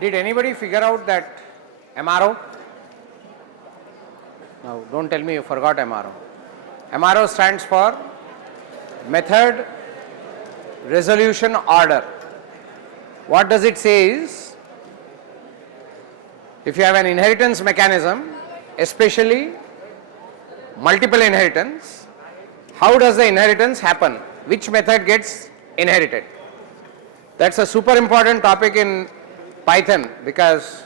Did anybody figure out that MRO? No, don't tell me you forgot MRO. MRO stands for Method Resolution Order. What does it say is, if you have an inheritance mechanism, especially multiple inheritance, how does the inheritance happen? Which method gets inherited? That's a super important topic in Python, because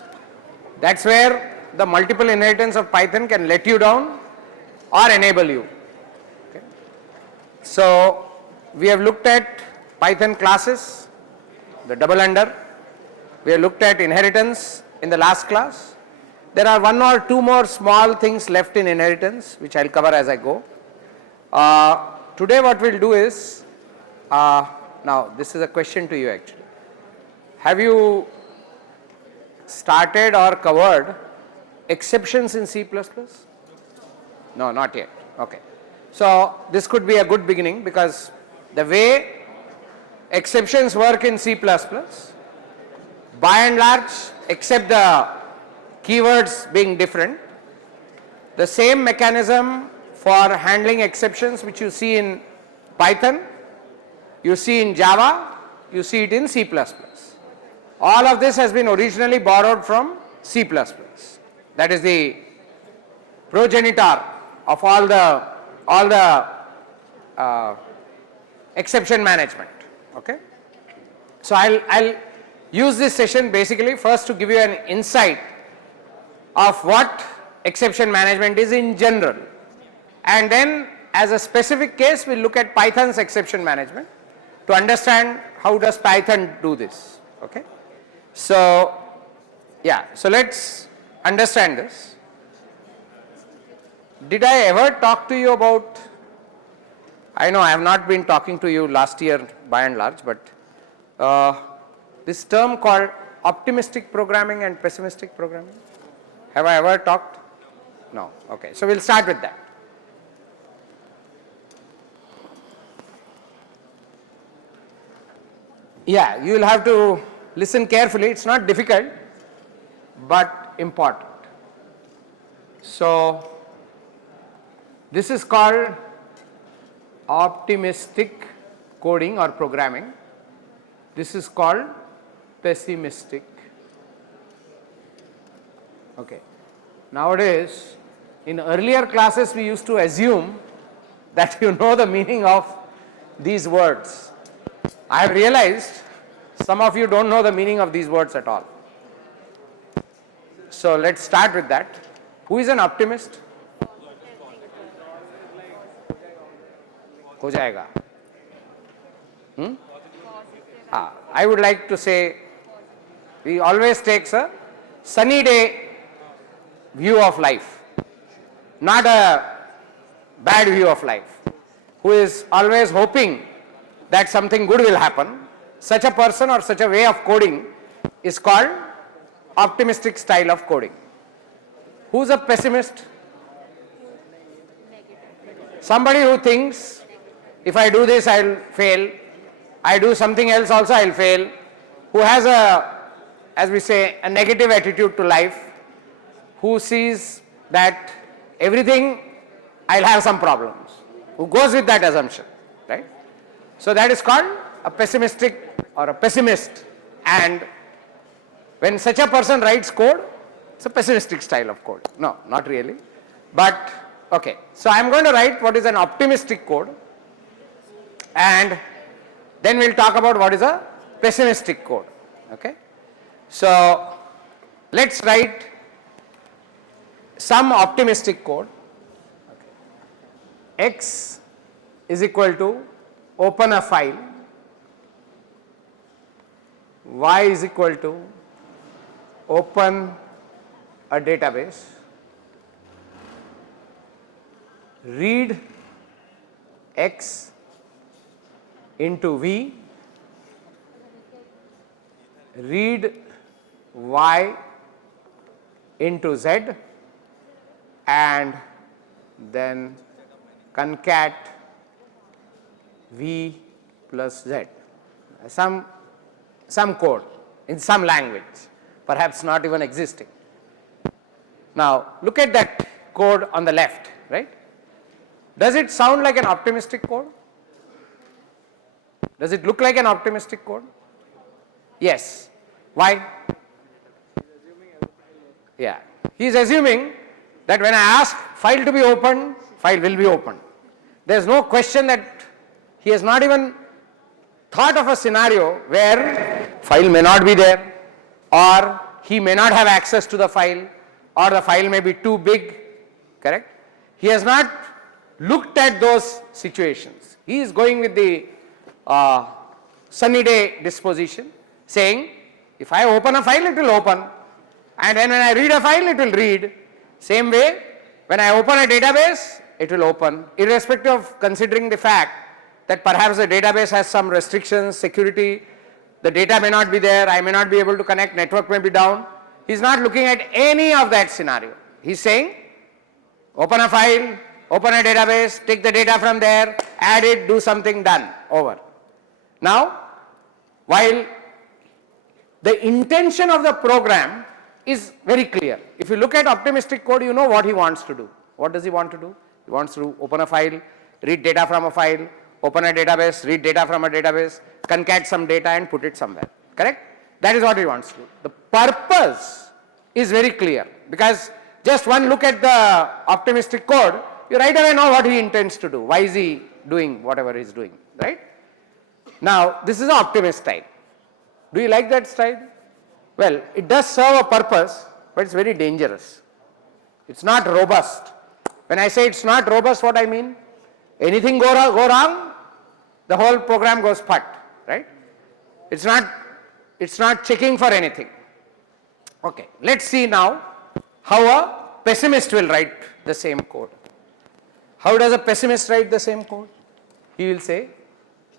that's where the multiple inheritance of Python can let you down or enable you. Okay. So we have looked at Python classes, the double under. We have looked at inheritance in the last class. There are one or two more small things left in inheritance which I will cover as I go. Today what we will do is, now this is a question to you actually. Have you started or covered exceptions in C++? No, not yet. Okay. So this could be a good beginning, because the way exceptions work in C++, by and large, except the keywords being different, the same mechanism for handling exceptions which you see in Python, you see in Java, you see it in C++. All of this has been originally borrowed from C++. That is the progenitor of all the exception management. Okay. So I'll use this session basically first to give you an insight of what exception management is in general, and then as a specific case we'll look at Python's exception management to understand how does Python do this. Okay. So yeah, so let's understand this. Did I ever talk to you about, I know I have not been talking to you last year by and large, but this term called optimistic programming and pessimistic programming, have I ever talked? No. Okay. So we'll start with that. Yeah, you will have to listen carefully. It's not difficult, but important. So this is called optimistic coding or programming. This is called pessimistic. Okay. Nowadays, in earlier classes we used to assume that you know the meaning of these words. I have realized some of you don't know the meaning of these words at all. So let's start with that. Who is an optimist? हो जाएगा. I would like to say, he always takes a sunny day view of life, not a bad view of life, who is always hoping that something good will happen. Such a person or such a way of coding is called optimistic style of coding. Who's a pessimist? Somebody who thinks, if I do this I'll fail, I do something else also I'll fail, who has a, as we say, a negative attitude to life, who sees that everything I'll have some problems, who goes with that assumption, right? So that is called a pessimistic or a pessimist, and when such a person writes code, it's a pessimistic style of code. No, not really, but okay. So I am going to write what is an optimistic code, and then we'll talk about what is a pessimistic code. Okay. So let's write some optimistic code. Okay. X is equal to open a file, y is equal to open a database, read x into v, read y into z, and then concat v plus z. Some code in some language. perhaps not even existing. Now, look at that code on the left, right? Does it sound like an optimistic code? Does it look like an optimistic code? Yes. Why? Yeah. He is assuming that when I ask file to be opened, file will be opened. There is no question that he has not even thought of a scenario where file may not be there, or he may not have access to the file, or the file may be too big, correct? He has not looked at those situations. He is going with the sunny day disposition, saying if I open a file, it will open, and then when I read a file, it will read. Same way, when I open a database, it will open, irrespective of considering the fact that perhaps the database has some restrictions, security, the data may not be there, I may not be able to connect, network may be down. He is not looking at any of that scenario. He is saying, open a file, open a database, take the data from there, add it, do something, done, over. Now, while the intention of the program is very clear. If you look at optimistic code, you know what he wants to do. What does he want to do? He wants to open a file, read data from a file, open a database, read data from a database, concat some data and put it somewhere, correct? That is what he wants to do. The purpose is very clear, because just one look at the optimistic code, you right away know what he intends to do. Why is he doing whatever he is doing, right? Now, this is an optimist style. Do you like that style? Well, it does serve a purpose, but it's very dangerous. It's not robust. When I say it's not robust, what I mean? Anything go wrong, the whole program goes put, right? It's not checking for anything. Okay, let's see now how a pessimist will write the same code. How does a pessimist write the same code? He will say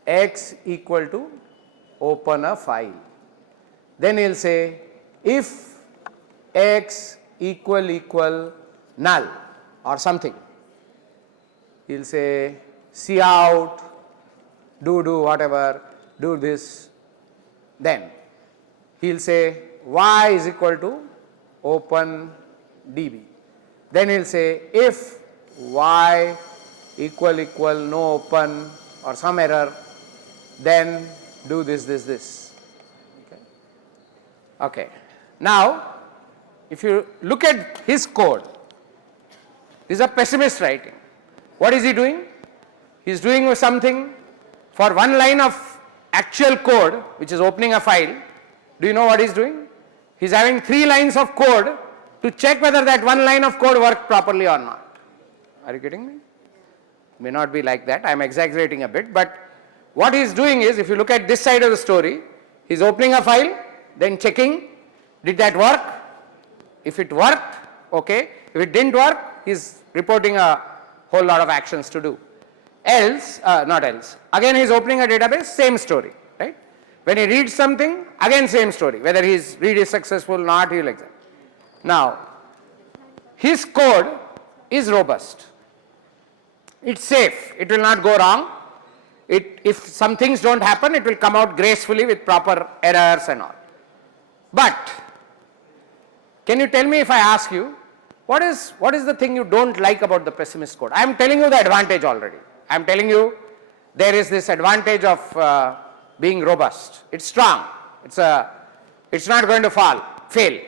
x equal to open a file. Then he will say if x equal null or something. He will say cout, do whatever, do this. Then he will say y is equal to open db. Then he will say if y equal no open or some error, then do this. Okay. Now, if you look at his code, this is a pessimist writing. What is he doing? He is doing something for one line of actual code, which is opening a file. Do you know what he is doing? He is having 3 lines of code to check whether that one line of code worked properly or not. Are you getting me? May not be like that. I am exaggerating a bit, but what he is doing is, if you look at this side of the story, he is opening a file, then checking, did that work? If it worked, okay. If it didn't work, he is reporting a whole lot of actions to do. Not else. Again, he is opening a database, same story, right? When he reads something, again same story. Whether his read is successful or not, he will examine. Now, his code is robust. It's safe. It will not go wrong. If some things don't happen, it will come out gracefully with proper errors and all. But can you tell me, if I ask you, what is the thing you don't like about the pessimist code? I am telling you the advantage already. I am telling you there is this advantage of being robust. It's strong. It's not going to fail.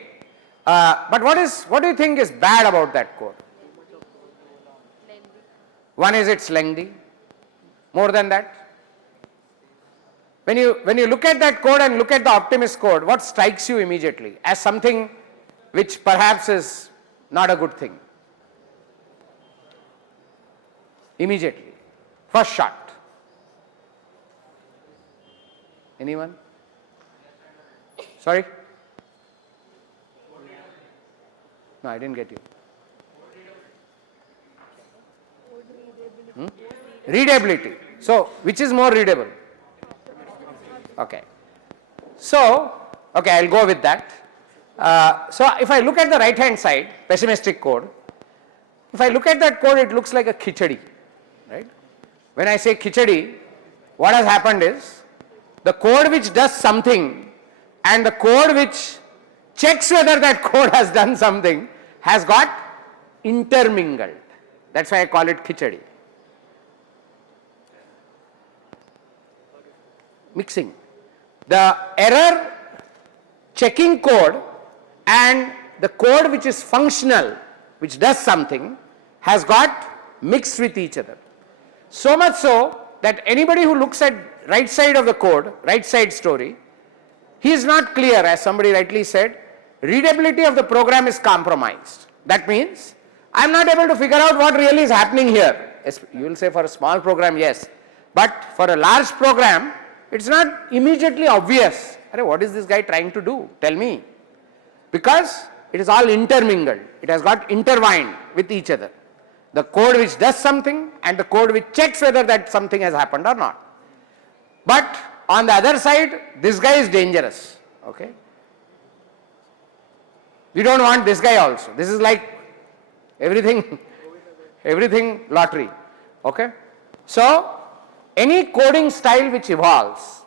But what do you think is bad about that code? One is it's lengthy. More than that, when you look at that code and look at the optimist code, what strikes you immediately as something which perhaps is not a good thing? Immediately, first shot. Anyone? Sorry? No, I didn't get you. Readability. So, which is more readable? Okay. So, okay, I will go with that. So, if I look at the right hand side, pessimistic code, if I look at that code, it looks like a khichdi, right? When I say khichdi, what has happened is, the code which does something and the code which checks whether that code has done something has got intermingled. That's why I call it khichadi. Mixing. The error checking code and the code which is functional, which does something, has got mixed with each other. So much so that anybody who looks at right side of the code, right side story, he is not clear, as somebody rightly said, readability of the program is compromised. That means I am not able to figure out what really is happening here. You will say for a small program, yes, but for a large program, it's not immediately obvious. What is this guy trying to do? Tell me. Because it is all intermingled. It has got intertwined with each other. The code which does something and the code which checks whether that something has happened or not. But on the other side, this guy is dangerous. Okay? We don't want this guy also. This is like everything lottery. Okay? So, any coding style which evolves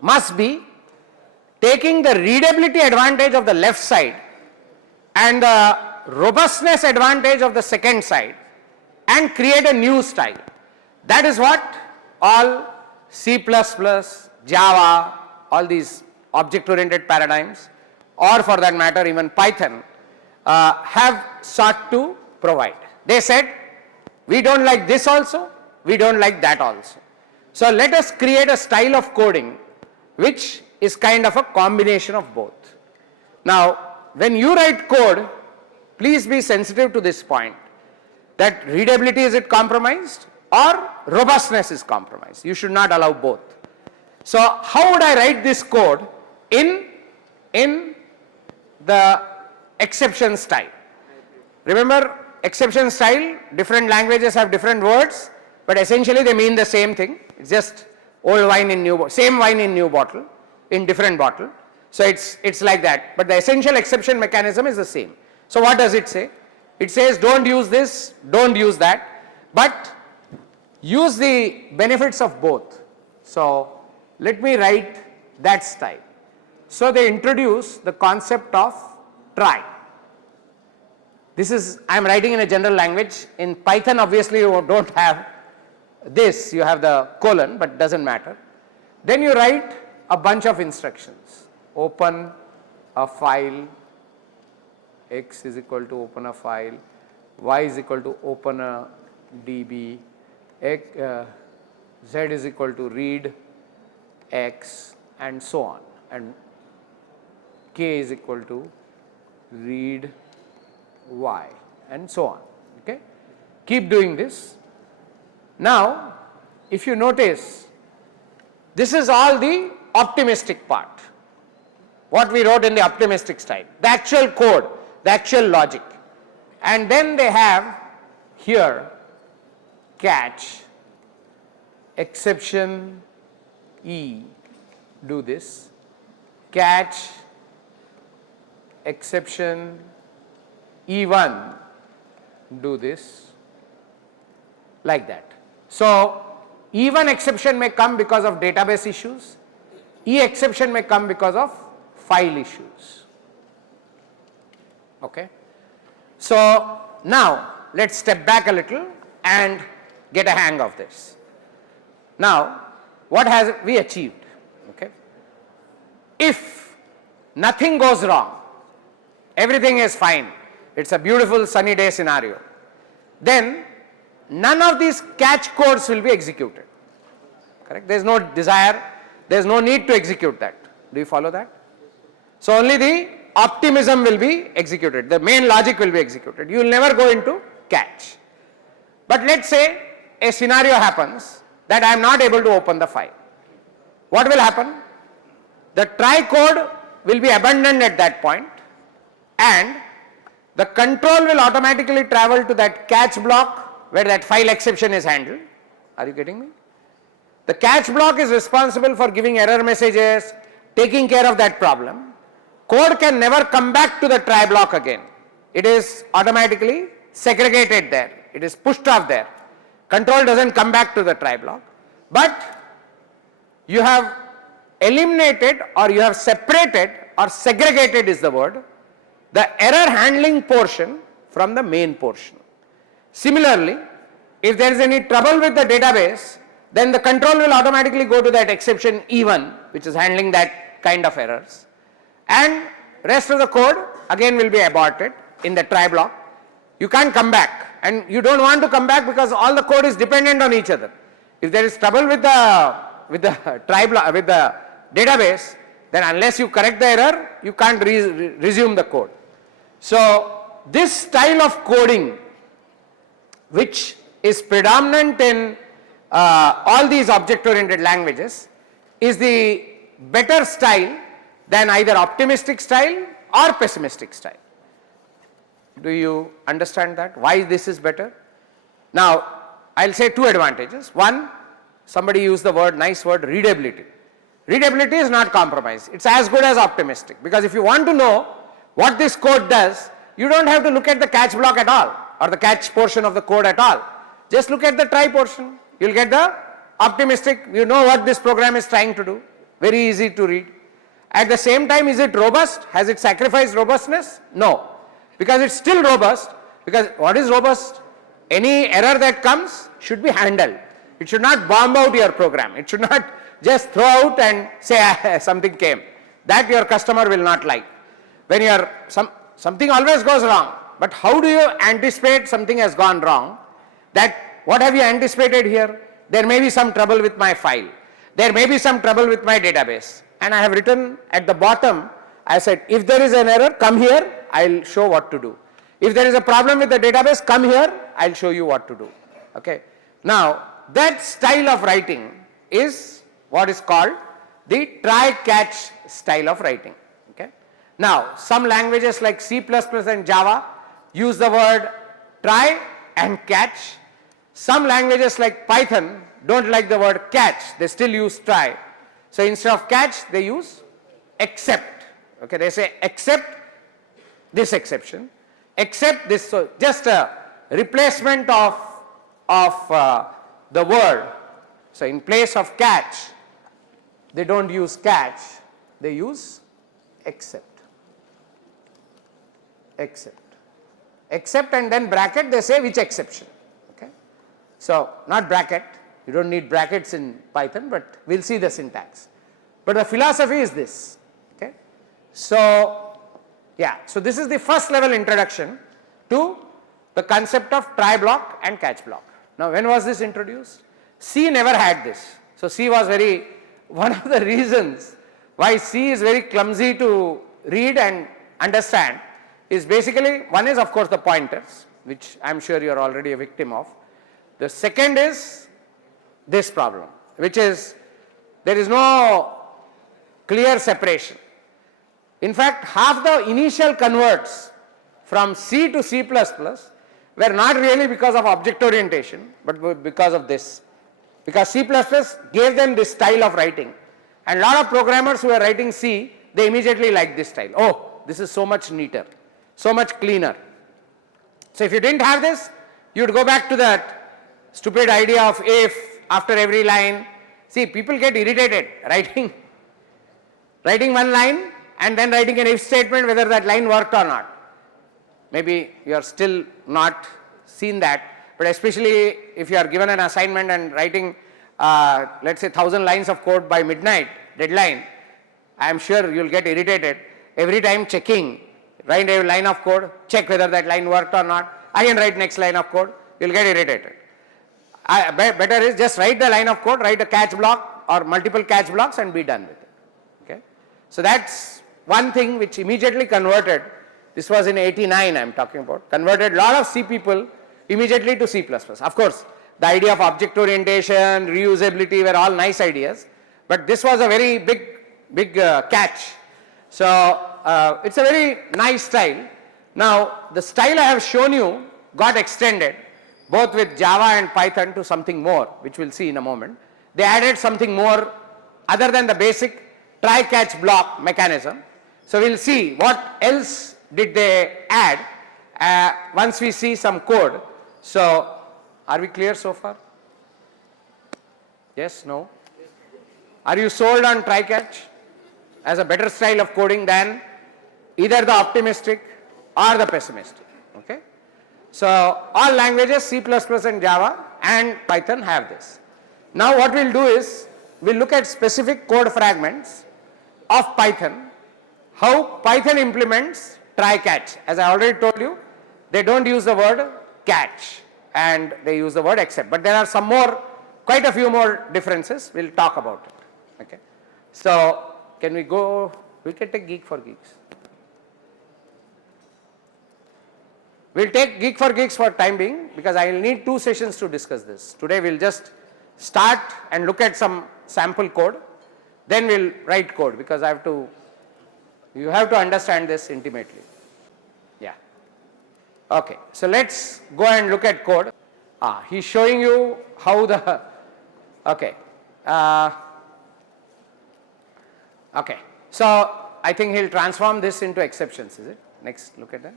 must be taking the readability advantage of the left side and the robustness advantage of the second side and create a new style. That is what all C++, Java, all these object-oriented paradigms, or for that matter even Python, have sought to provide. They said, we don't like this also, we don't like that also. So let us create a style of coding which is kind of a combination of both. Now, when you write code, please be sensitive to this point, that readability is it compromised or robustness is compromised. You should not allow both. So how would I write this code in the exception style? Remember, exception style, different languages have different words, but essentially they mean the same thing. It's just old wine in new, same wine in new bottle, in different bottle. So it's like that. But the essential exception mechanism is the same. So what does it say? It says don't use this, don't use that, but use the benefits of both. So let me write that style. So they introduce the concept of try. This is, I am writing in a general language. In Python, obviously you don't have this, you have the colon, but doesn't matter. Then you write a bunch of instructions. Open a file, x is equal to open a file, y is equal to open a db, z is equal to read x, and so on, and k is equal to read y, and so on. Okay? Keep doing this. Now, if you notice, this is all the optimistic part, what we wrote in the optimistic style, the actual code, the actual logic. And then they have here catch, exception E, do this, catch, exception E1, do this, like that. So E1 exception may come because of database issues, E exception may come because of file issues. Okay. So now let's step back a little and get a hang of this. Now, what has we achieved? Okay. If nothing goes wrong, everything is fine, it's a beautiful sunny day scenario, then none of these catch codes will be executed. Correct? There is no desire, there is no need to execute that. Do you follow that? So only the optimism will be executed, the main logic will be executed. You will never go into catch. But let's say a scenario happens that I am not able to open the file. What will happen? The try code will be abandoned at that point, and the control will automatically travel to that catch block where that file exception is handled. Are you getting me? The catch block is responsible for giving error messages, taking care of that problem. Code can never come back to the try block again. It is automatically segregated there. It is pushed off there. Control doesn't come back to the try block. But you have eliminated or you have separated or segregated is the word, the error handling portion from the main portion. Similarly, if there is any trouble with the database, then the control will automatically go to that exception E1, which is handling that kind of errors, and rest of the code again will be aborted in the try block. You can't come back, and you don't want to come back because all the code is dependent on each other. If there is trouble with the try block, with the database, then unless you correct the error, you can't resume the code. So this style of coding, which is predominant in all these object-oriented languages, is the better style than either optimistic style or pessimistic style. Do you understand that? Why this is better? Now, I'll say two advantages. One, somebody used the word, nice word, readability. Readability is not compromised. It's as good as optimistic, because if you want to know what this code does, you don't have to look at the catch block at all or the catch portion of the code at all. Just look at the try portion. You'll get the optimistic, you know what this program is trying to do. Very easy to read. At the same time, is it robust? Has it sacrificed robustness? No, because it's still robust. Because what is robust? Any error that comes should be handled. It should not bomb out your program. It should not just throw out and say something came. That your customer will not like. When something always goes wrong, but how do you anticipate something has gone wrong? That what have you anticipated here? There may be some trouble with my file. There may be some trouble with my database. And I have written at the bottom, I said, if there is an error, come here, I'll show what to do. If there is a problem with the database, come here, I'll show you what to do. Okay. Now, that style of writing is what is called the try-catch style of writing. Okay. Now, some languages like C++ and Java use the word try and catch. Some languages like Python don't like the word catch, they still use try. So instead of catch, they use except. Okay, they say except this exception, except this. So just a replacement of the word. So in place of catch, they don't use catch, they use except. Except. Except and then bracket, they say which exception. Okay. So not bracket. You don't need brackets in Python, but we'll see the syntax. But the philosophy is this. Okay. So yeah, so this is the first level introduction to the concept of try block and catch block. Now, when was this introduced? C never had this. So C was one of the reasons why C is very clumsy to read and understand is basically, one is of course the pointers, which I am sure you are already a victim of. The second is this problem, which is there is no clear separation. In fact, half the initial converts from C to C++ were not really because of object orientation, but because of this. Because C++ gave them this style of writing, and a lot of programmers who are writing C, they immediately like this style. Oh, this is so much neater, so much cleaner. So if you didn't have this, you would go back to that stupid idea of if after every line. See, people get irritated writing one line and then writing an if statement whether that line worked or not. Maybe you are still not seen that, but especially if you are given an assignment and writing let's say 1000 lines of code by midnight deadline, I am sure you will get irritated every time checking, write a line of code, check whether that line worked or not, again write next line of code, you will get irritated. Better is just write the line of code, write a catch block or multiple catch blocks and be done with it. Okay. So that's one thing which immediately converted, this was in 89 I am talking about, converted a lot of C people immediately to C++. Of course, the idea of object orientation, reusability were all nice ideas, but this was a very big catch. So it's a very nice style. Now the style I have shown you got extended both with Java and Python to something more, which we'll see in a moment. They added something more other than the basic try catch block mechanism. So we'll see what else did they add once we see some code. So are we clear so far? Yes, no? Are you sold on try catch? as a better style of coding than either the optimistic or the pessimistic. Okay. So all languages, C++ and Java and Python have this. Now what we'll do is, we'll look at specific code fragments of Python, how Python implements try catch. As I already told you, they don't use the word catch and they use the word except, but there are some more, quite a few more differences. We'll talk about it. Okay. So can we go, we can take Geek for Geeks. We'll take Geek for Geeks for time being, because I will need 2 sessions to discuss this. Today we'll just start and look at some sample code, then we'll write code, because you have to understand this intimately. Yeah. Okay, so let's go and look at code. He's showing you how the, okay. Okay, so I think he'll transform this into exceptions, is it? Next, look at that.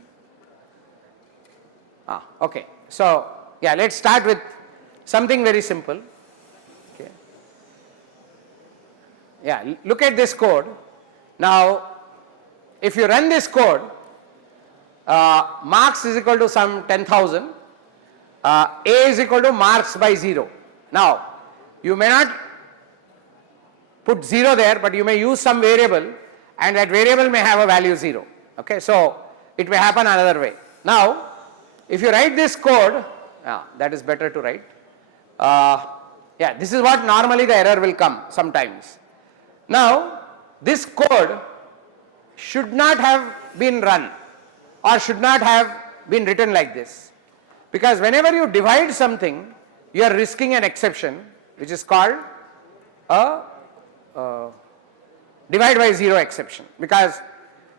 Okay, so yeah, let's start with something very simple. Okay. Yeah, look at this code. Now, if you run this code, marks is equal to some 10,000, A is equal to marks by 0. Now, you may not put 0 there, but you may use some variable, and that variable may have a value 0. Okay, so it may happen another way. Now, if you write this code, that is better to write. Yeah, this is what normally the error will come sometimes. Now, this code should not have been run or should not have been written like this, because whenever you divide something, you are risking an exception, which is called a divide by 0 exception, because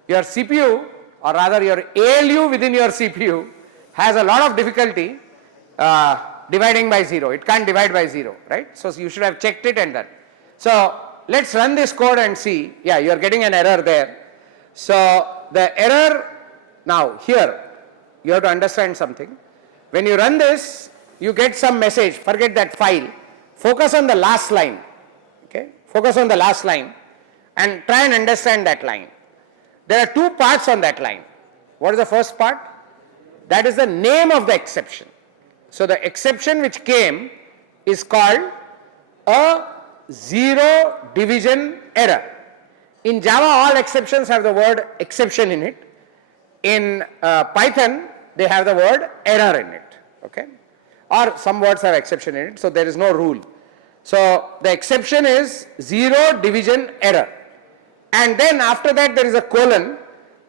your CPU, or rather your ALU within your CPU, has a lot of difficulty dividing by 0. It can't divide by 0, right? So you should have checked it and done. So let's run this code and see. Yeah, you are getting an error there. So the error, now here you have to understand something. When you run this, you get some message. Forget that file. Focus on the last line. Okay, focus on the last line and try and understand that line. There are 2 parts on that line. What is the first part? That is the name of the exception. So the exception which came is called a 0 division error. In Java, all exceptions have the word exception in it. In Python, they have the word error in it. Okay, or some words have exception in it, so there is no rule. So the exception is 0 division error, and then after that there is a colon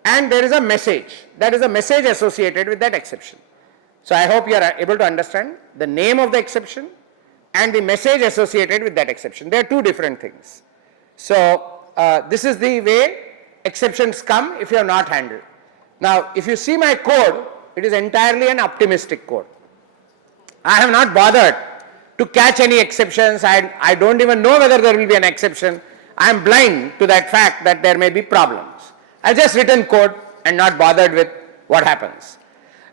and there is a message. That is a message associated with that exception. So I hope you are able to understand the name of the exception and the message associated with that exception. They are 2 different things. So this is the way exceptions come if you have not handled. Now if you see my code, it is entirely an optimistic code. I have not bothered to catch any exceptions. I don't even know whether there will be an exception. I am blind to that fact that there may be problems. I just written code and not bothered with what happens.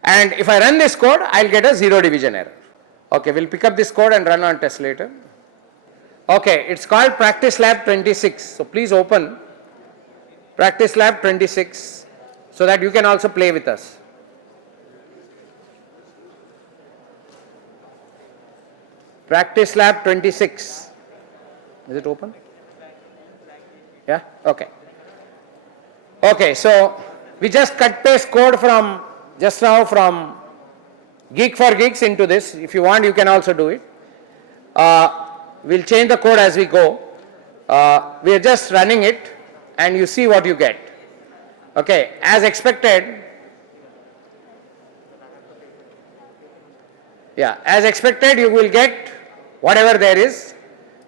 And if I run this code, I will get a 0 division error. Okay, we will pick up this code and run on test later. Okay, it is called Practice Lab 26. So please open Practice Lab 26 so that you can also play with us. Practice Lab 26. Is it open? Yeah? Okay. Okay, so we just cut paste code from just now from Geek for Geeks into this. If you want, you can also do it. We'll change the code as we go. We are just running it and you see what you get. Okay, as expected. Yeah, as expected you will get whatever there is,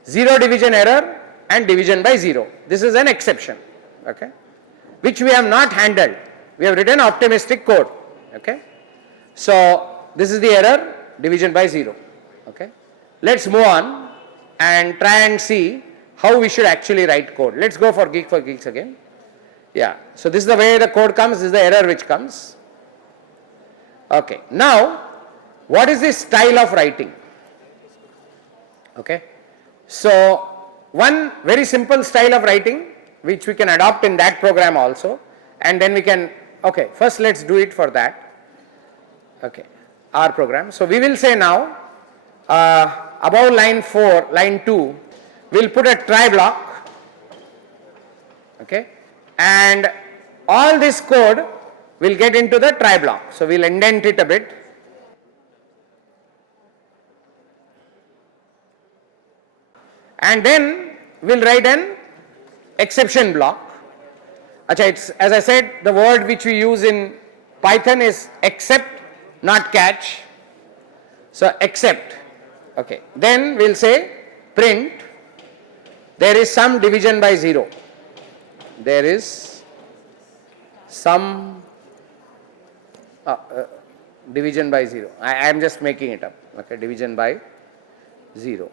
0 division error and division by 0. This is an exception, okay, which we have not handled. We have written optimistic code, okay. So this is the error, division by 0, okay. Let's move on and try and see how we should actually write code. Let's go for Geeks again. Yeah, so this is the way the code comes, this is the error which comes. Okay, now what is the style of writing? Okay, so one very simple style of writing which we can adopt in that program also, and then we can, okay, first let's do it for that, okay, our program. So we will say now, above line 4, line 2, we'll put a try block, okay, and all this code will get into the try block. So we'll indent it a bit. And then we'll write an exception block. Achha, it's, as I said, the word which we use in Python is except, not catch. So except, okay. Then we'll say print, there is some division by 0. There is some division by 0. I am just making it up, okay, division by 0.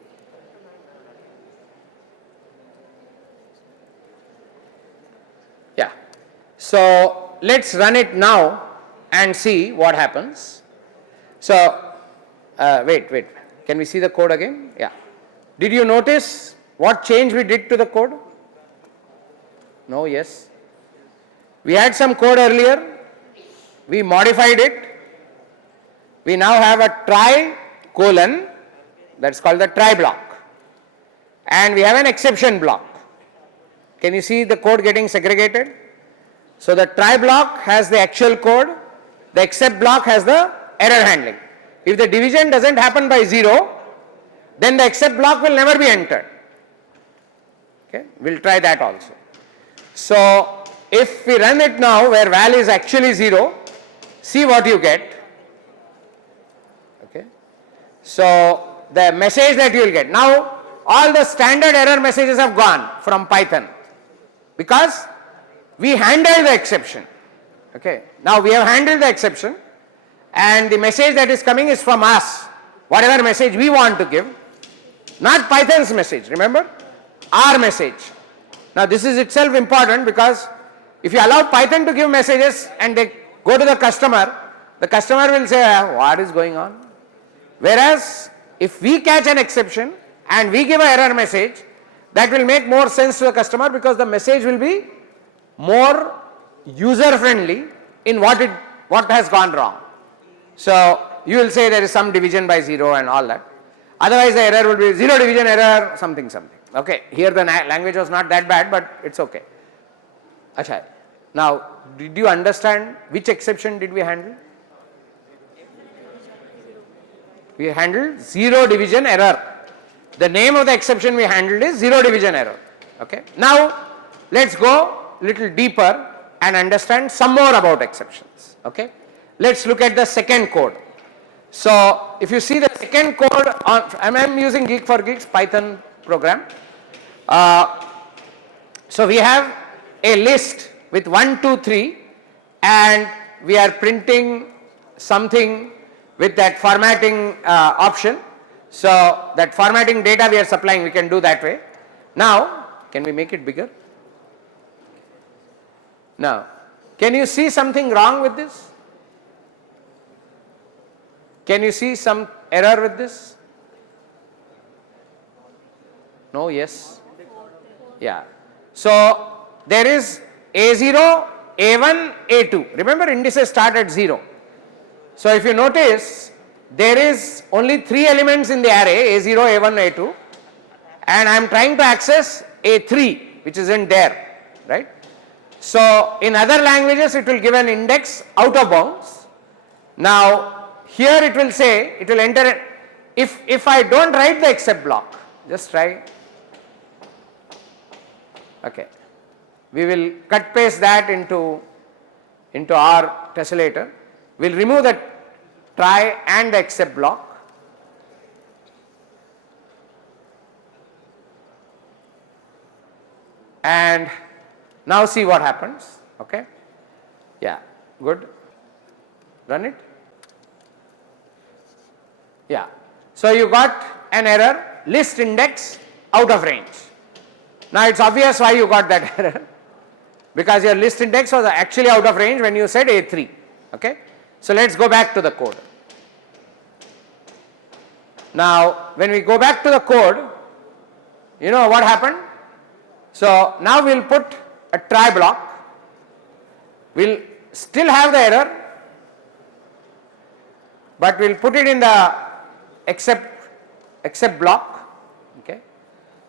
Yeah. So let's run it now and see what happens. So wait, can we see the code again? Yeah. Did you notice what change we did to the code? No, yes. We had some code earlier, we modified it, we now have a try colon, that's called the try block, and we have an exception block. Can you see the code getting segregated? So the try block has the actual code, the except block has the error handling. If the division doesn't happen by 0, then the except block will never be entered. Okay, we'll try that also. So if we run it now where val is actually 0, see what you get. Okay, so the message that you will get. Now all the standard error messages have gone from Python because we handled the exception. Okay, now we have handled the exception and the message that is coming is from us, whatever message we want to give, not Python's message, remember, our message. Now this is itself important because if you allow Python to give messages and they go to the customer will say, what is going on? Whereas if we catch an exception and we give an error message, that will make more sense to the customer because the message will be more user friendly in what has gone wrong. So you will say there is some division by 0 and all that. Otherwise the error will be 0 division error something. Okay, here the language was not that bad, but it's okay. Achha. Now did you understand which exception did we handle? We handled 0 division error. The name of the exception we handled is 0 division error. Okay. Now let's go little deeper and understand some more about exceptions. Okay. Let's look at the second code. So if you see the second code on, I'm using Geek4Geeks Python program. So we have a list with 1, 2, 3 and we are printing something with that formatting option. So that formatting data we are supplying, we can do that way. Now can we make it bigger? Now can you see something wrong with this? Can you see some error with this? No, yes? Yeah. So there is A0, A1, A2. Remember indices start at 0. So if you notice, there is only 3 elements in the array, A0, A1, A2, and I am trying to access A3 which isn't there, right? So in other languages it will give an index out of bounds. Now here it will say, it will enter it, if I don't write the except block, just try, okay, we will cut paste that into our tessellator, we will remove the try and the except block, and now see what happens. Okay, yeah, good, run it. Yeah, so you got an error, list index out of range. Now it's obvious why you got that error, because your list index was actually out of range when you said A3. Okay, so let's go back to the code. Now when we go back to the code, you know what happened? So now we will put a try block. We will still have the error, but we will put it in the except block. Okay.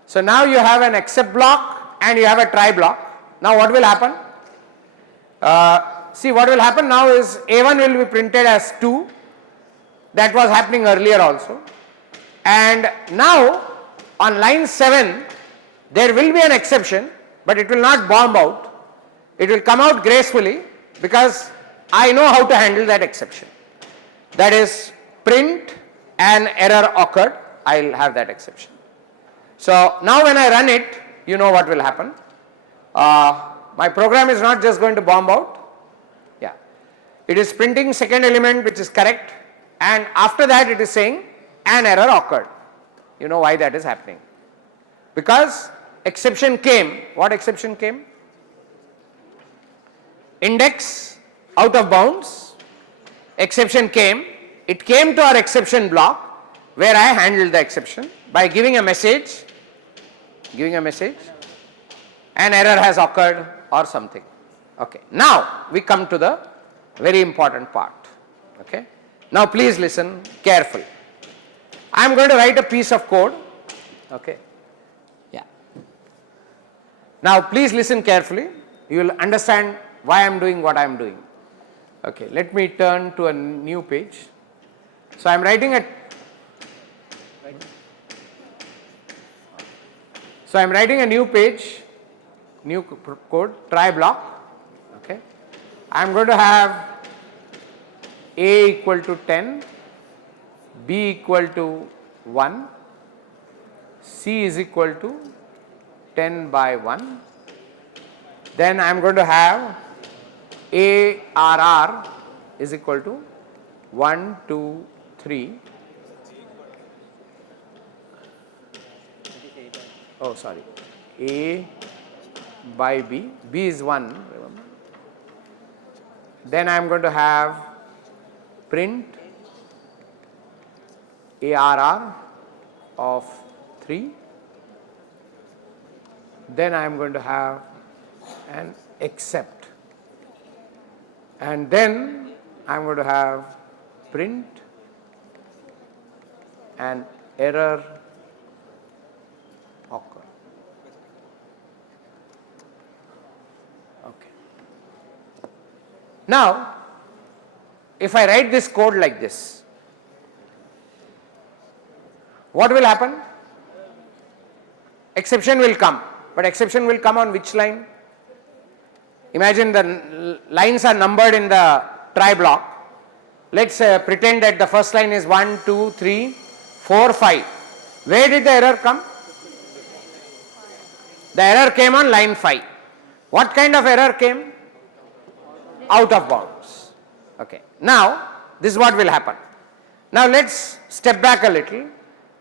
So now you have an except block and you have a try block. Now what will happen? See, what will happen now is A1 will be printed as 2. That was happening earlier also. And now on line 7 there will be an exception, but it will not bomb out. It will come out gracefully because I know how to handle that exception. That is, print an error occurred, I will have that exception. So now when I run it, you know what will happen. My program is not just going to bomb out. Yeah, it is printing second element which is correct, and after that it is saying an error occurred. You know why that is happening? Because exception came. What exception came? Index out of bounds. Exception came. It came to our exception block where I handled the exception by giving a message. An error has occurred or something. Okay. Now we come to the very important part. Okay. Now please listen carefully. I am going to write a piece of code. Okay. Yeah. Now please listen carefully. You will understand why I am doing what I am doing. Okay. Let me turn to a new page. So I am writing a new page, new code, try block. Okay. I am going to have A equal to 10, B equal to 1, C is equal to 10 by 1. Then I am going to have ARR is equal to 1, 2, 3. Oh, sorry. A by B. B is 1, remember. Then I am going to have print ARR of 3. Then I am going to have an except. And then I am going to have print an error occur. Okay. Now, if I write this code like this, what will happen? Exception will come, but exception will come on which line? Imagine the lines are numbered in the try block. Let's pretend that the first line is 1, 2, 3, 4, 5. Where did the error come? The error came on line 5. What kind of error came? Out of bounds. Okay. Now, this is what will happen. Now, let's step back a little.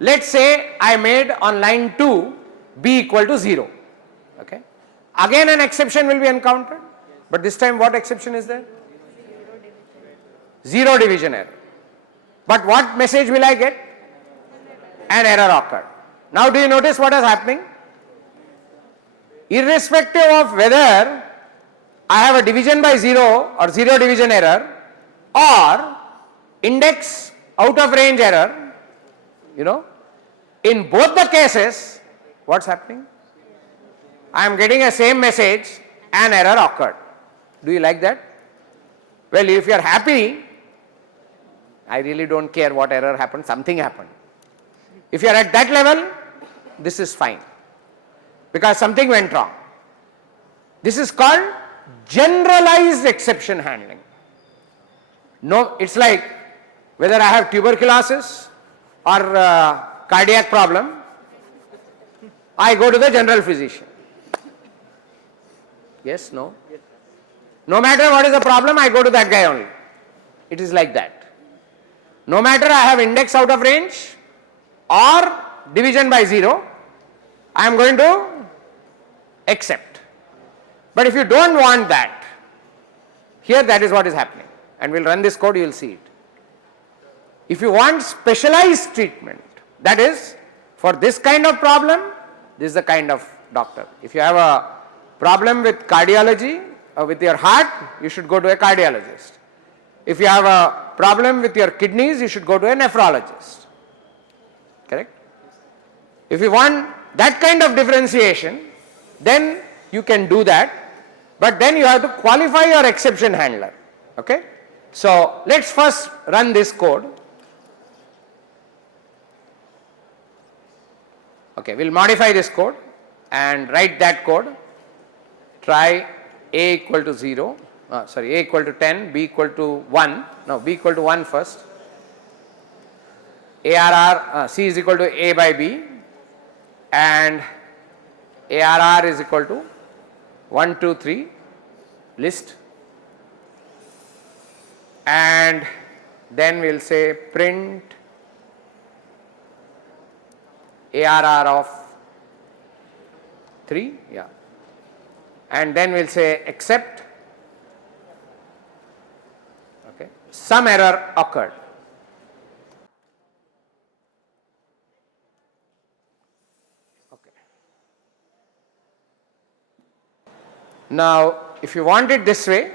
Let's say I made on line 2 B equal to 0. Okay. Again an exception will be encountered, but this time what exception is there? Zero division error. But what message will I get? An error occurred. Now do you notice what is happening? Irrespective of whether I have a division by 0 or 0 division error or index out of range error, you know, in both the cases, what's happening? I am getting a same message, an error occurred. Do you like that? Well, if you are happy, I really don't care what error happened, something happened. If you are at that level, this is fine because something went wrong. This is called generalized exception handling. No, it's like whether I have tuberculosis or cardiac problem, I go to the general physician. Yes, no? No matter what is the problem, I go to that guy only. It is like that. No matter I have index out of range or division by 0, I am going to accept. But if you don't want that, here that is what is happening. And we will run this code, you will see it. If you want specialized treatment, that is, for this kind of problem, this is the kind of doctor. If you have a problem with cardiology or with your heart, you should go to a cardiologist. If you have a problem with your kidneys, you should go to a nephrologist. Correct? If you want that kind of differentiation, then you can do that, but then you have to qualify your exception handler. Okay? So let's first run this code. Okay, we'll modify this code and write that code. Try A equal to 0, A equal to 10, B equal to 1, no, B equal to 1 first. ARR, C is equal to A by B, and ARR is equal to 1, 2, 3, list, and then we'll say print ARR of 3, yeah, and then we'll say except, okay, some error occurred. Okay. Now, if you want it this way,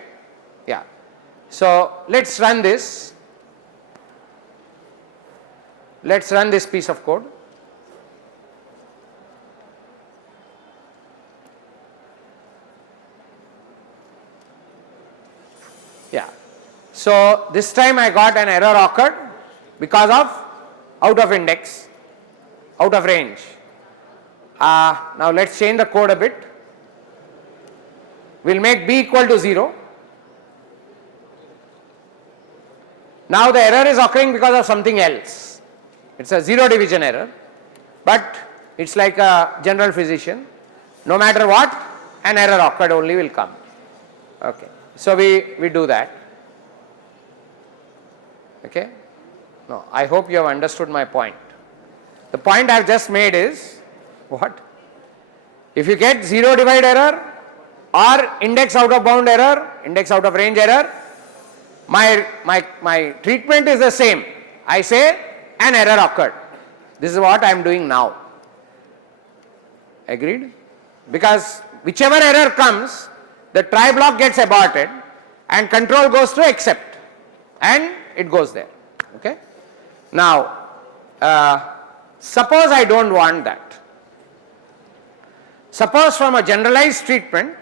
yeah, so let's run this. Let's run this piece of code. Yeah. So this time I got an error occurred because of out of index, out of range. Now let's change the code a bit. We'll make B equal to 0. Now the error is occurring because of something else. It's a zero division error, but it's like a general physician. No matter what, an error occurred only will come. Okay. So we do that. Okay. No, I hope you have understood my point. The point I have just made is what? If you get zero divide error or index out of bound error, index out of range error, my treatment is the same. I say an error occurred. This is what I am doing now. Agreed? Because whichever error comes, the try block gets aborted and control goes to accept and it goes there. Okay? Now, suppose I don't want that. Suppose from a generalized treatment,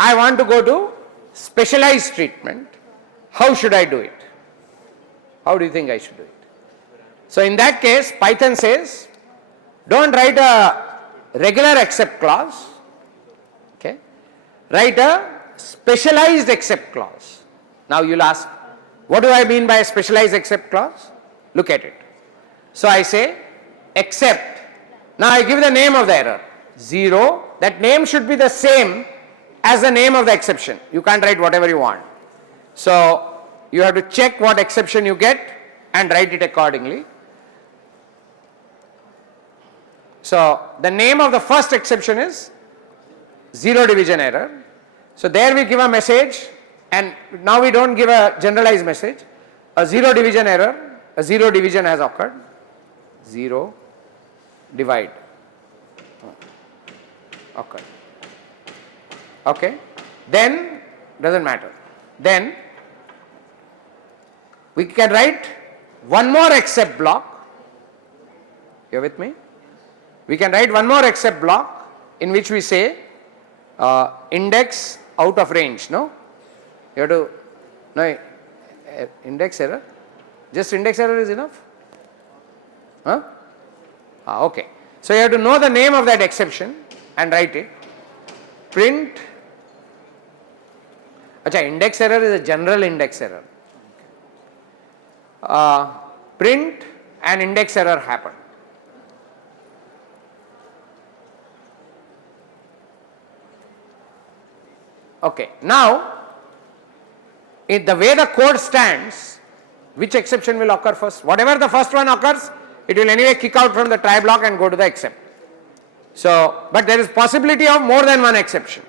I want to go to specialized treatment. How should I do it? How do you think I should do it? So in that case, Python says, don't write a regular except clause. Okay? Write a specialized except clause. Now you'll ask, what do I mean by a specialized except clause? Look at it. So I say except. Now I give the name of the error. 0. That name should be the same as the name of the exception. You can't write whatever you want. So you have to check what exception you get and write it accordingly. So the name of the first exception is zero division error. So there we give a message, and now we don't give a generalized message. A zero division error, a zero division has occurred. Zero divide occurred. Okay. Then doesn't matter. Then we can write one more except block. You are with me? We can write one more except block in which we say index out of range. No? You have to, no, index error. Just index error is enough? Huh? Okay. So you have to know the name of that exception and write it. Print. Achha, index error is a general index error. Print and index error happened. Okay. Now, in the way the code stands, which exception will occur first? Whatever the first one occurs, it will anyway kick out from the try block and go to the except. So, but there is possibility of more than one exception.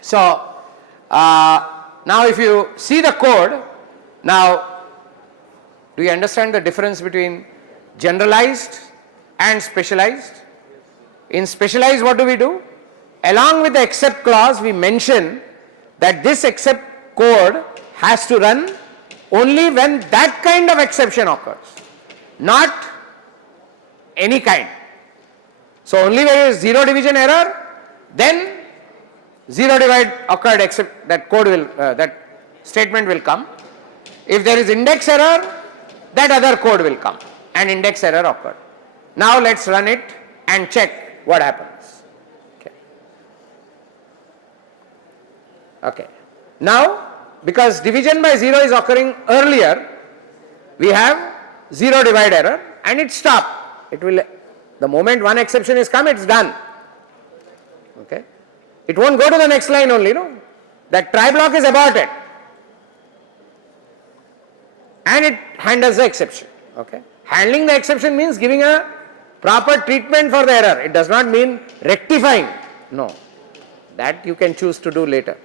So, now if you see the code, now do you understand the difference between generalized and specialized? In specialized, what do? Along with the except clause, we mention that this except code has to run only when that kind of exception occurs, not any kind. So only when there is zero division error, then zero divide occurred, except that code will, that statement will come. If there is index error, that other code will come and index error occurred. Now let's run it and check what happens. Okay. Now, because division by 0 is occurring earlier, we have 0 divide error and it stopped. It will, the moment one exception is come, it's done. Okay. It won't go to the next line only, no. That try block is aborted and it handles the exception. Okay. Handling the exception means giving a proper treatment for the error. It does not mean rectifying. No. That you can choose to do later.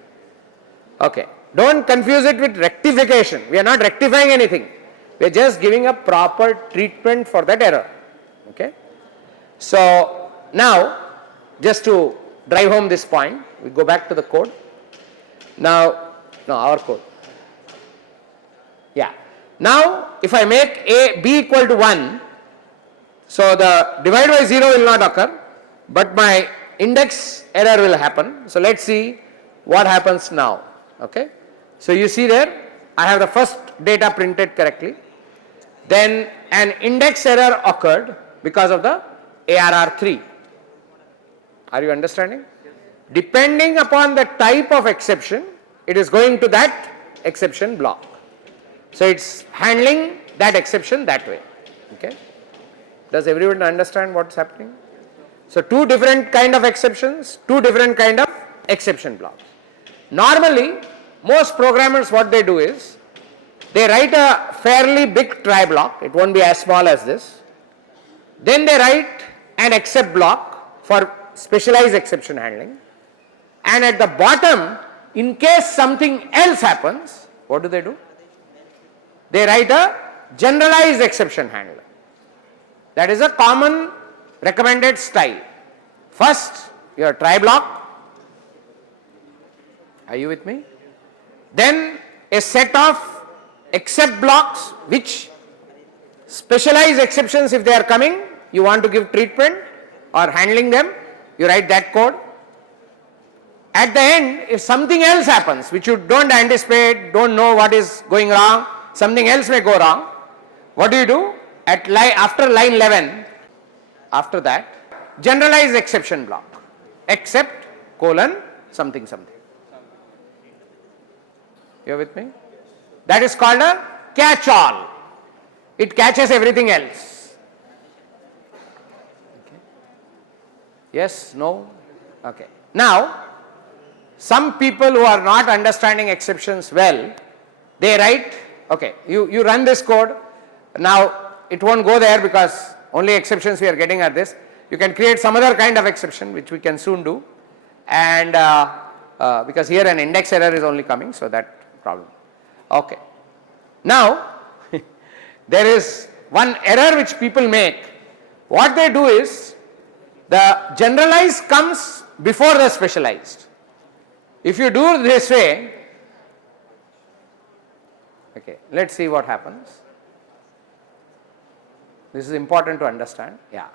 Okay. Don't confuse it with rectification. We are not rectifying anything. We are just giving a proper treatment for that error. Okay. So now, just to drive home this point, we go back to the code. Now, no, our code. Yeah. Now, if I make a b equal to 1, so the divide by 0 will not occur, but my index error will happen. So let's see what happens now. Okay. So you see there, I have the first data printed correctly. Then an index error occurred because of the ARR3. Are you understanding? Depending upon the type of exception, it is going to that exception block. So it's handling that exception that way. Okay. Does everyone understand what's happening? So two different kind of exceptions, two different kind of exception blocks. Normally, most programmers, what they do is, they write a fairly big try block, it won't be as small as this. Then they write an except block for specialized exception handling. And at the bottom, in case something else happens, what do? They write a generalized exception handler. That is a common recommended style. First, your try block. Are you with me? Then a set of except blocks, which specialized exceptions, if they are coming, you want to give treatment or handling them, you write that code. At the end, if something else happens, which you don't anticipate, don't know what is going wrong, something else may go wrong, what do? At after line 11, after that, generalized exception block, except colon something something. You are with me? That is called a catch-all. It catches everything else. Okay. Yes? No? Okay. Now, some people who are not understanding exceptions well, they write, okay, you run this code. Now, it won't go there because only exceptions we are getting are this. You can create some other kind of exception, which we can soon do. And because here an index error is only coming, so that problem. Okay. Now, there is one error which people make. What they do is, the generalized comes before the specialized. If you do this way, okay, let's see what happens. This is important to understand. Yeah.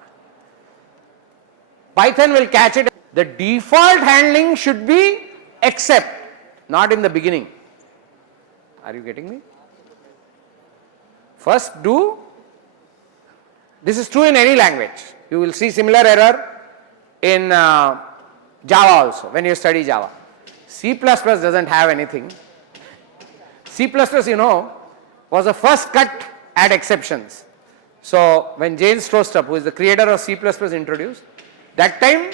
Python will catch it. The default handling should be except, not in the beginning. Are you getting me? First do, this is true in any language. You will see similar error in Java also, when you study Java. C++ doesn't have anything. C++, you know, was the first cut at exceptions. So when James Strostrup, who is the creator of C++, introduced, that time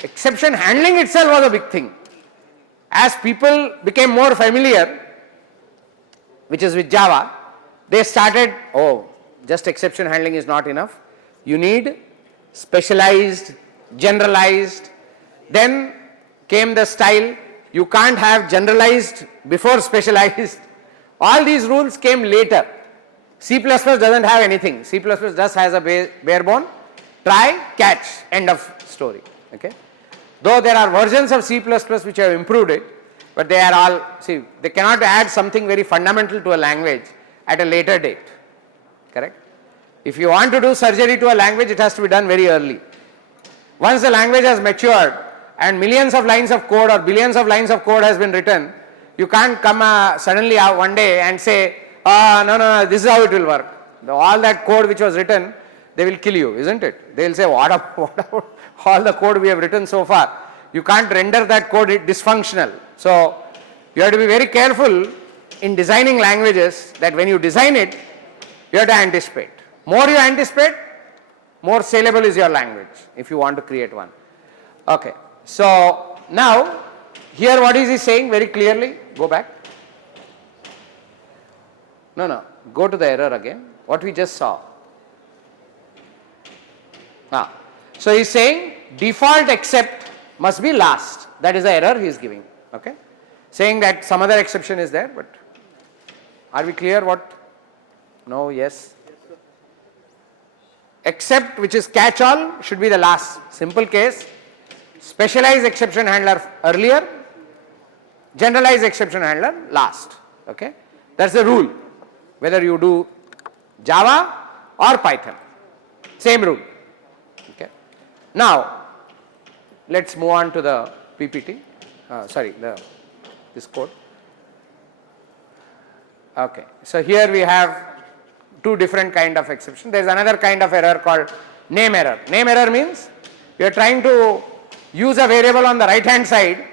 exception handling itself was a big thing. As people became more familiar, which is with Java, they started, oh, just exception handling is not enough. You need specialized, generalized. Then came the style, you can't have generalized before specialized. All these rules came later. C++ doesn't have anything. C++ just has a bare bone. try, catch, end of story. Okay. Though there are versions of C++ which have improved it, but they are all, see, they cannot add something very fundamental to a language at a later date. Correct? If you want to do surgery to a language, it has to be done very early. Once the language has matured and millions of lines of code or billions of lines of code has been written, you can't come suddenly one day and say, no, this is how it will work. All that code which was written, they will kill you, isn't it? They will say, what about all the code we have written so far? You can't render that code dysfunctional. So, you have to be very careful in designing languages that when you design it, you have to anticipate. More you anticipate, more saleable is your language if you want to create one. Okay. So, now here what is he saying very clearly? Go back. No, go to the error again. What we just saw. So he is saying default except must be last. That is the error he is giving. Okay. Saying that some other exception is there, but are we clear what? No, yes. Except, which is catch all, should be the last. Simple case. Specialized exception handler earlier, generalized exception handler last. Okay. That is the rule. Whether you do Java or Python. Same rule. Okay. Now, let us move on to the PPT. This code. Okay. So here we have two different kind of exception. There is another kind of error called name error. Name error means you are trying to use a variable on the right hand side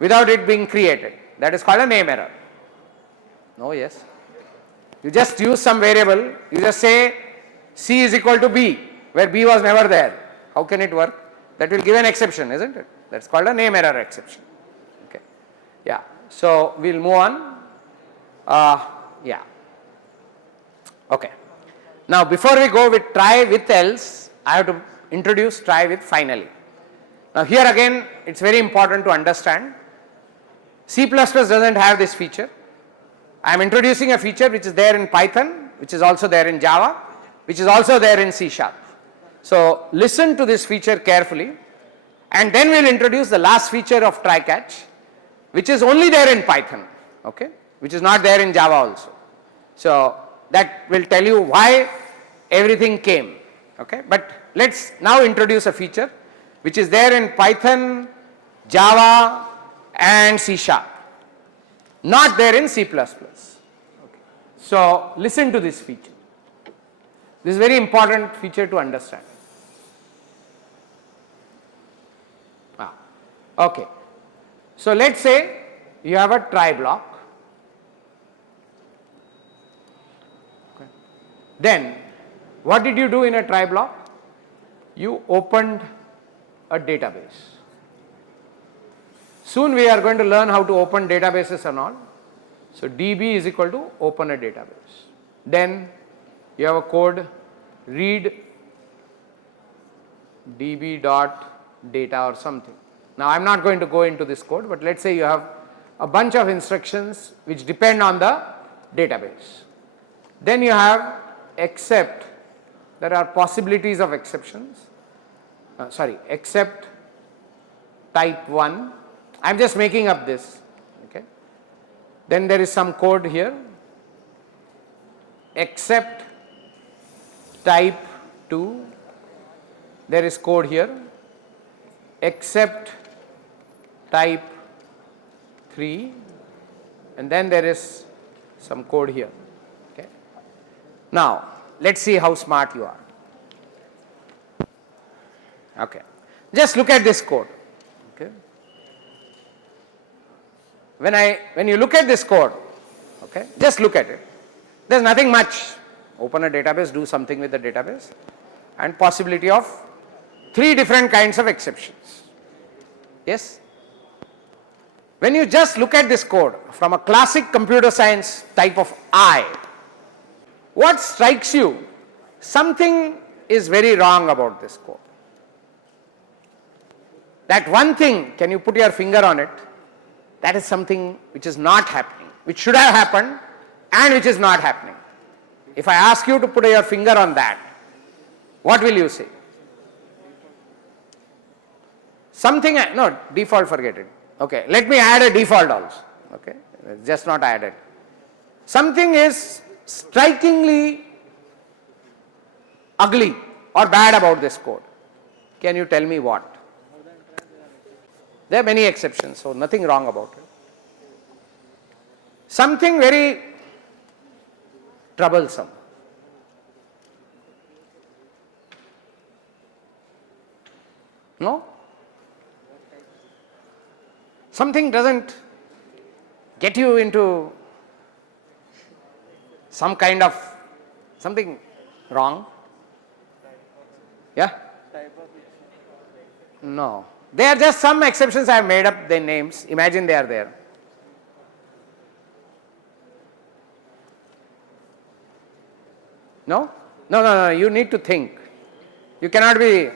without it being created. That is called a name error. No, yes. You just use some variable, you just say C is equal to B, where B was never there. How can it work? That will give an exception, isn't it? That is called a name error exception. Okay. Yeah. So we will move on. Yeah. Okay. Now before we go with try with else, I have to introduce try with finally. Now here again it is very important to understand C++ does not have this feature. I am introducing a feature which is there in Python, which is also there in Java, which is also there in C#. So listen to this feature carefully and then we will introduce the last feature of try catch, which is only there in Python, okay, which is not there in Java also. So that will tell you why everything came, okay. But let us now introduce a feature which is there in Python, Java and C#, not there in C++. Okay. So listen to this feature. This is very important feature to understand. Okay. So let us say you have a try block. Okay. Then what did you do in a try block? You opened a database. Soon we are going to learn how to open databases and all. So DB is equal to open a database. Then you have a code read db.data or something. Now I am not going to go into this code, but let us say you have a bunch of instructions which depend on the database. Then you have except, there are possibilities of exceptions, except type 1. I am just making up this, okay. Then there is some code here, except type 2, there is code here, except type 3, and then there is some code here, okay. Now let us see how smart you are. Okay. Just look at this code, okay. When you look at this code, okay, just look at it. There is nothing much. Open a database, do something with the database, and possibility of 3 different kinds of exceptions. Yes? When you just look at this code from a classic computer science type of eye, what strikes you? Something is very wrong about this code. That one thing, can you put your finger on it? That is something which is not happening, which should have happened and which is not happening. If I ask you to put your finger on that, what will you say? Something, no, default, forget it. Okay, let me add a default also. Okay, just not added. Something is strikingly ugly or bad about this code. Can you tell me what? There are many exceptions, so nothing wrong about it. Something very troublesome. No? Something doesn't get you into some kind of something wrong. Yeah? No. They are just some exceptions. I have made up their names. Imagine they are there. No? No. You need to think. You cannot be.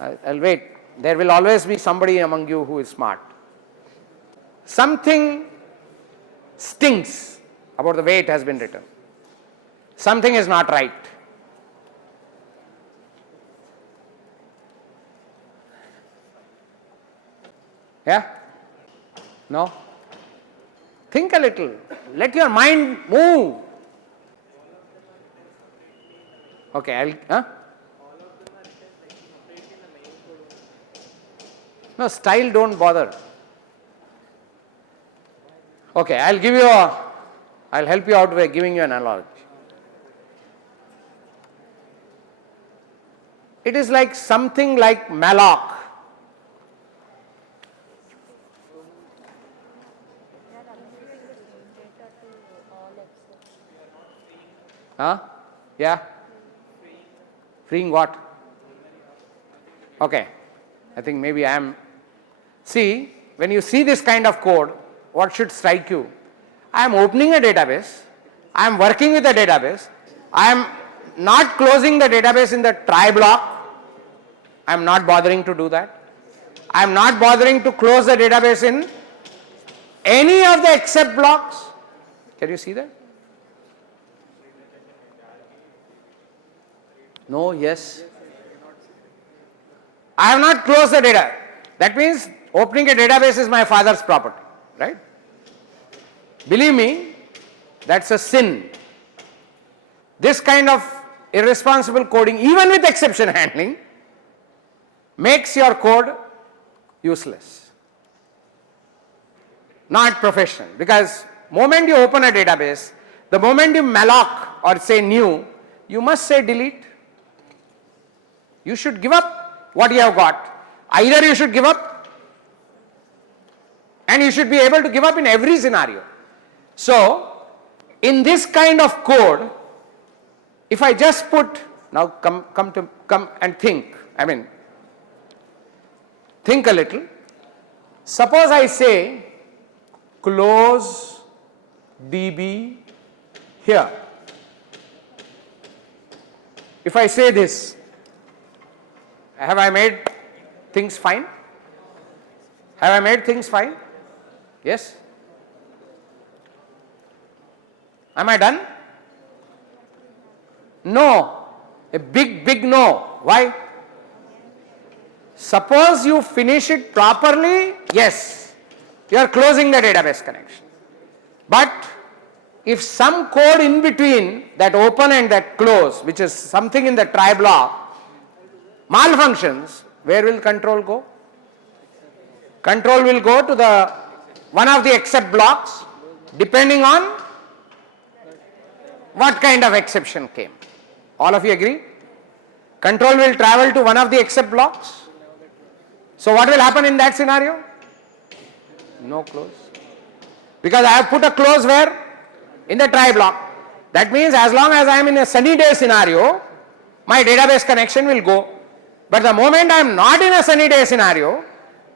I'll wait. There will always be somebody among you who is smart. Something stinks about the way it has been written. Something is not right. Yeah? No? Think a little. Let your mind move. Okay, No, style don't bother. Okay, I'll help you out by giving you an analogy. It is like something like malloc. Huh? Yeah? Freeing what? Okay. I think maybe I am. See, when you see this kind of code, what should strike you? I am opening a database. I am working with the database. I am not closing the database in the try block. I am not bothering to do that. I am not bothering to close the database in any of the except blocks. Can you see that? No, yes. I have not closed the data. That means opening a database is my father's property, right? Believe me, that's a sin. This kind of irresponsible coding, even with exception handling, makes your code useless, not professional. Because moment you open a database, the moment you malloc or say new, you must say delete. You should give up what you have got. Either you should give up, and you should be able to give up in every scenario. So, in this kind of code, if I just put, now come and think, think a little. Suppose I say close DB here. If I say this, have I made things fine? Have I made things fine? Yes? Am I done? No. A big no. Why? Suppose you finish it properly, yes, you are closing the database connection. But if some code in between that open and that close, which is something in the try block, malfunctions, where will control go? Control will go to the one of the except blocks, depending on what kind of exception came. All of you agree? Control will travel to one of the except blocks. So what will happen in that scenario? No close. Because I have put a close where? In the try block. That means as long as I am in a sunny day scenario, my database connection will go. But the moment I am not in a sunny day scenario,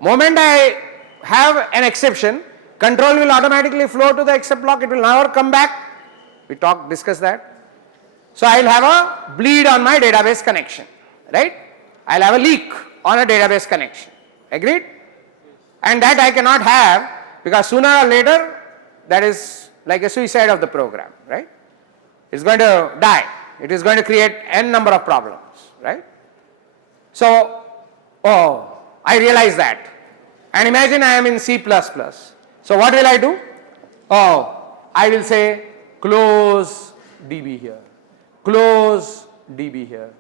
moment I have an exception, control will automatically flow to the except block. It will never come back. We discussed that. So I will have a bleed on my database connection, right? I will have a leak on a database connection. Agreed? And that I cannot have, because sooner or later that is like a suicide of the program, right? It's going to die. It is going to create n number of problems, right? So, oh, I realize that. And imagine I am in C++. So what will I do? Oh, I will say close db here, close db here,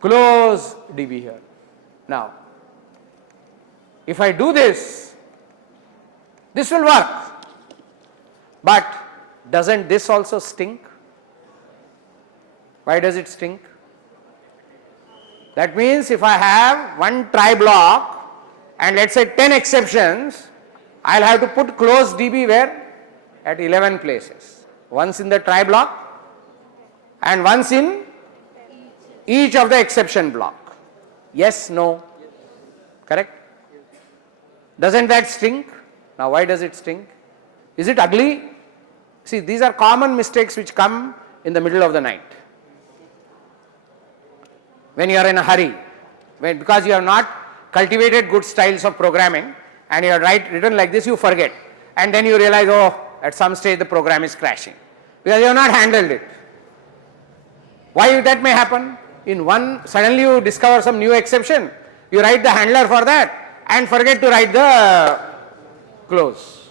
close db here. Now, if I do this, this will work. But doesn't this also stink? Why does it stink? That means if I have one try block and let's say 10 exceptions, I'll have to put close db where? At 11 places. Once in the try block and once in each of the exception block. Yes, no? Correct? Doesn't that stink? Now why does it stink? Is it ugly? See, these are common mistakes which come in the middle of the night. When you are in a hurry, because you have not cultivated good styles of programming and you are written like this, you forget. And then you realize, oh, at some stage the program is crashing because you have not handled it. Why that may happen? In one, suddenly you discover some new exception, you write the handler for that and forget to write the close.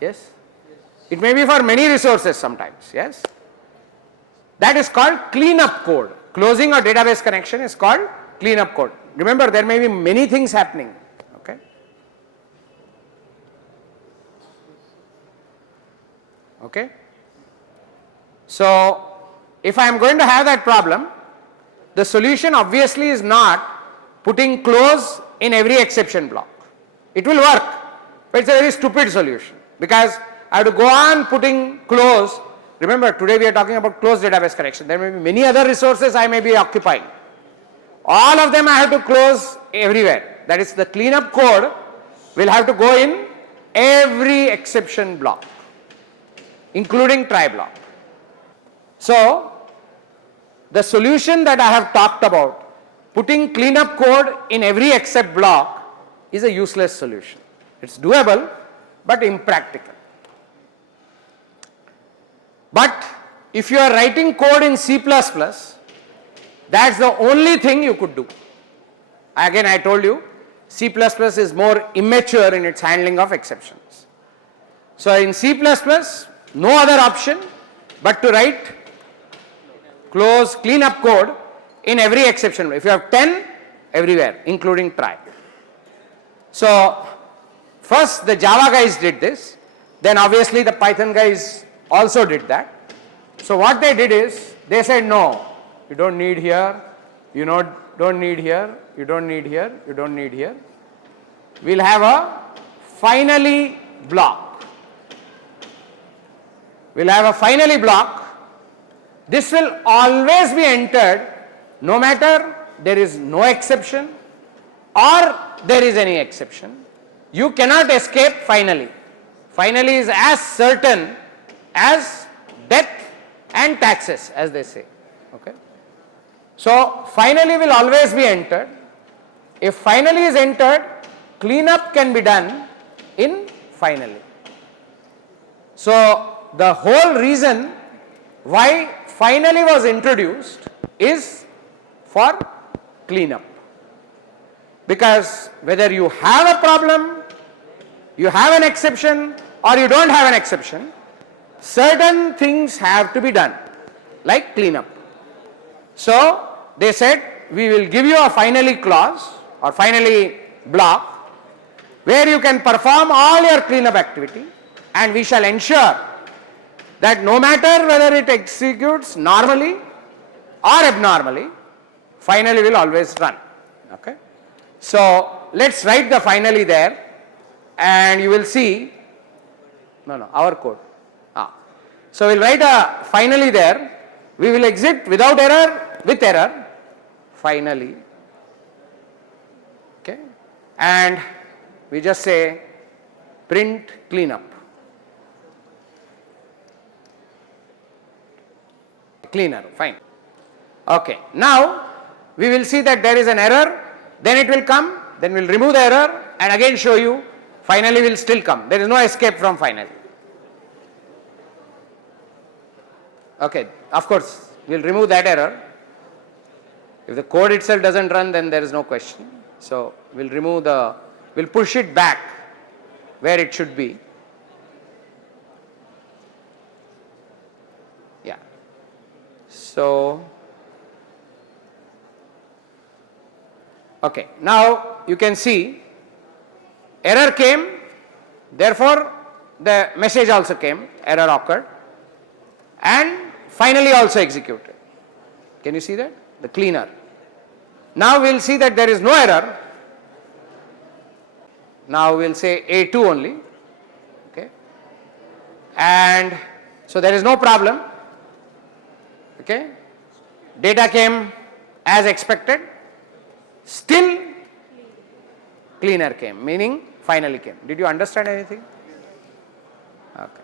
Yes? It may be for many resources sometimes, yes? That is called cleanup code. Closing a database connection is called cleanup code. Remember, there may be many things happening, okay? Okay? So, if I am going to have that problem, the solution obviously is not putting close in every exception block. It will work, but it's a very stupid solution because I have to go on putting close. Remember, today we are talking about closed database connection. There may be many other resources I may be occupying. All of them I have to close everywhere. That is, the cleanup code will have to go in every exception block, including try block. So, the solution that I have talked about, putting cleanup code in every except block, is a useless solution. It's doable, but impractical. But if you are writing code in C++, that's the only thing you could do. Again, I told you, C++ is more immature in its handling of exceptions. So in C++, no other option but to write close cleanup code in every exception. If you have 10, everywhere, including try. So first the Java guys did this, then obviously the Python guys also did that. So what they did is, they said no, you don't need here, you don't need here, you don't need here, you don't need here. We'll have a finally block. We'll have a finally block. This will always be entered no matter there is no exception or there is any exception. You cannot escape finally. Finally is as certain as death and taxes, as they say. Okay. So finally will always be entered. If finally is entered, cleanup can be done in finally. So the whole reason why finally was introduced is for cleanup. Because whether you have a problem, you have an exception, or you don't have an exception, certain things have to be done, like cleanup. So they said, we will give you a finally clause or finally block where you can perform all your cleanup activity, and we shall ensure that no matter whether it executes normally or abnormally, finally will always run. Okay. So let's write the finally there, and you will see, our code. So we'll write a finally there, we will exit without error, with error, finally, okay, and we just say print cleanup. Cleaner, fine. Okay, now we will see that there is an error, then it will come, then we'll remove the error and again show you finally will still come. There is no escape from finally. Okay, of course, we'll remove that error. If the code itself doesn't run, then there is no question. So we'll push it back where it should be. Yeah. So, okay, now you can see error came, therefore the message also came, error occurred, and finally also executed. Can you see that? The cleaner. Now we'll see that there is no error. Now we'll say A2 only. Okay. And so there is no problem. Okay. Data came as expected. Still cleaner came, meaning finally came. Did you understand anything? Okay.